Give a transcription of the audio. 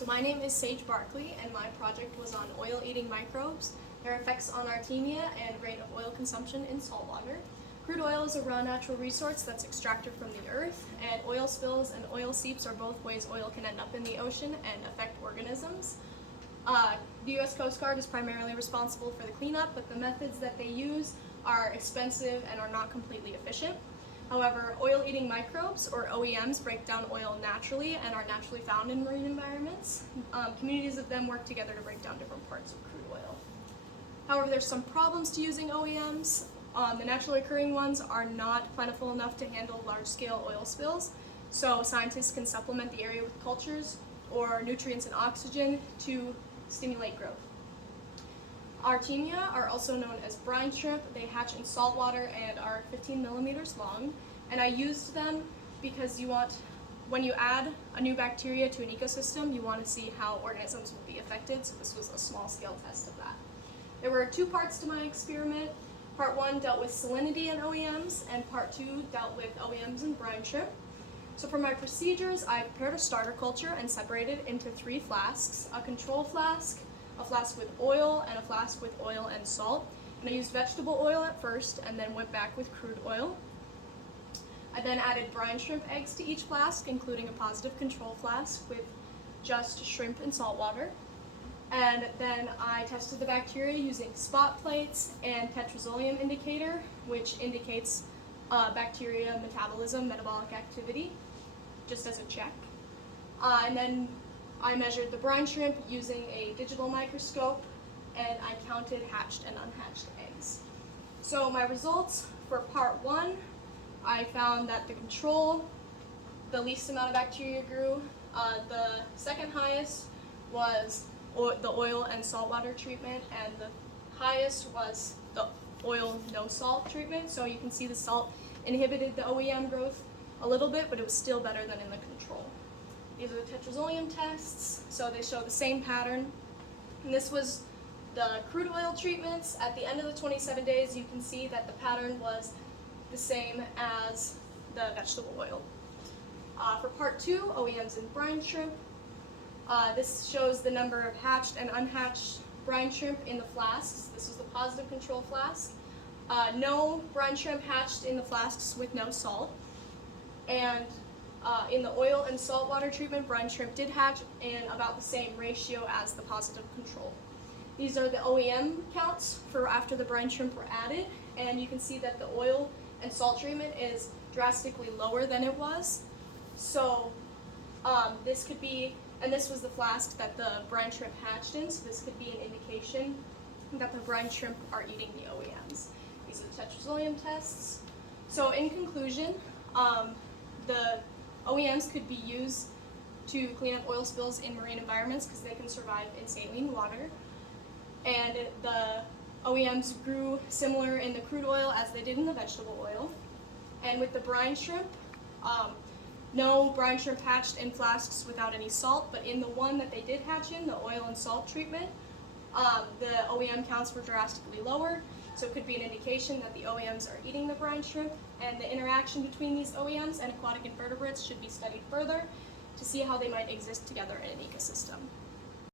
So my name is Sayge Barkley, and my project was on oil-eating microbes, their effects on artemia, and rate of oil consumption in saltwater. Crude oil is a raw natural resource that's extracted from the earth, and oil spills and oil seeps are both ways oil can end up in the ocean and affect organisms. The U.S. Coast Guard is primarily responsible for the cleanup, but the methods that they use are expensive and are not completely efficient. However, oil-eating microbes, or OEMs, break down oil naturally and are naturally found in marine environments. Communities of them work together to break down different parts of crude oil. However, there's some problems to using OEMs. The naturally occurring ones are not plentiful enough to handle large-scale oil spills, so scientists can supplement the area with cultures or nutrients and oxygen to stimulate growth. Artemia are also known as brine shrimp. They hatch in salt water and are 15 millimeters long. And I used them because when you add a new bacteria to an ecosystem, you want to see how organisms will be affected. So this was a small scale test of that. There were two parts to my experiment. Part 1 dealt with salinity and OEMs, and part 2 dealt with OEMs and brine shrimp. So for my procedures, I prepared a starter culture and separated into 3 flasks: a control flask, a flask with oil, and a flask with oil and salt. And I used vegetable oil at first and then went back with crude oil. I then added brine shrimp eggs to each flask, including a positive control flask with just shrimp and salt water. And then I tested the bacteria using spot plates and tetrazolium indicator, which indicates bacteria metabolism, metabolic activity, just as a check. And then I measured the brine shrimp using a digital microscope, and I counted hatched and unhatched eggs. So my results for part 1, I found that the control, the least amount of bacteria grew. The second highest was the oil and saltwater treatment, and the highest was the oil no salt treatment. So you can see the salt inhibited the OEM growth a little bit, but it was still better than in the control. These are the tetrazolium tests, so they show the same pattern. And this was the crude oil treatments. At the end of the 27 days, you can see that the pattern was the same as the vegetable oil. For part 2, OEMs and brine shrimp, this shows the number of hatched and unhatched brine shrimp in the flasks. This is the positive control flask. No brine shrimp hatched in the flasks with no salt. And in the oil and saltwater treatment, brine shrimp did hatch in about the same ratio as the positive control. These are the OEM counts for after the brine shrimp were added, and you can see that the oil and salt treatment is drastically lower than it was. So this could be, and this was the flask that the brine shrimp hatched in, so this could be an indication that the brine shrimp are eating the OEMs. These are the tetrazolium tests. So in conclusion, the OEMs could be used to clean up oil spills in marine environments because they can survive in saline water. And the OEMs grew similar in the crude oil as they did in the vegetable oil. And with the brine shrimp, no brine shrimp hatched in flasks without any salt, but in the one that they did hatch in, the oil and salt treatment, the OEM counts were drastically lower. So it could be an indication that the OEMs are eating the brine shrimp, and the interaction between these OEMs and aquatic invertebrates should be studied further to see how they might exist together in an ecosystem.